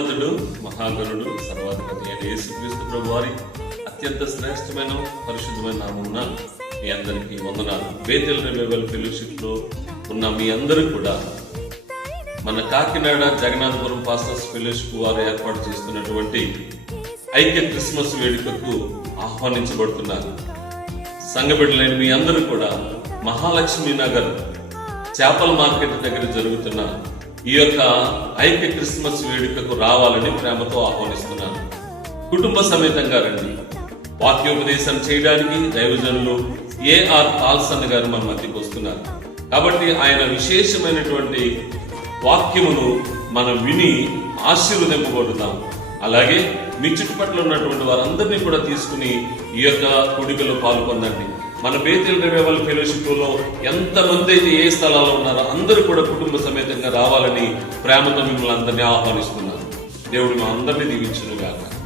మహాగణుడు సర్వాధిపతి అయిన యేసుక్రీస్తు ప్రభు వారి అత్యంత శ్రేష్టమైన పరిశుద్ధమైన నామమున మీ అందరికీ వందనాలు. బేతెల్ రివైవల్ ఫెలోషిప్ లో ఉన్న మీ అందరూ కూడా మన కాకినాడ జగన్నాథపురం పాస్టర్స్ ఫెలోషిప్ వారు ఏర్పాటు చేస్తున్నటువంటి ఐక్య క్రిస్మస్ వేడుకకు ఆహ్వానించబడుతున్నారు. సంఘ బిడ్డలైన మీ అందరూ కూడా మహాలక్ష్మి నగర్ చేపల మార్కెట్ దగ్గర జరుగుతున్న ఈ యొక్క ఐక్య క్రిస్మస్ వేడుకకు రావాలని ప్రేమతో ఆహ్వానిస్తున్నాను. కుటుంబ సమేతంగా రండి. వాక్యోపదేశం చేయడానికి దైవజనులు ఏఆర్ కాల్సన్ గారు మన మధ్యకు వస్తున్నారు. కాబట్టి ఆయన విశేషమైనటువంటి వాక్యమును మనం విని ఆశీర్వదింపబడుతాం. అలాగే మీ చుట్టుపక్కల ఉన్నటువంటి వారందరినీ కూడా తీసుకుని ఈ యొక్క కూడికలో పాల్గొనండి. మన బేతెల్ రివైవల్ ఫెలోషిప్ లో ఎంతమంది అయితే ఏ స్థలాల్లో ఉన్నారో అందరూ కూడా కుటుంబ సమేతంగా రావాలని ప్రేమతో మిమ్మల్ని అందరినీ ఆహ్వానిస్తున్నాను. దేవుడు మా అందరినీ దీవించును గాక.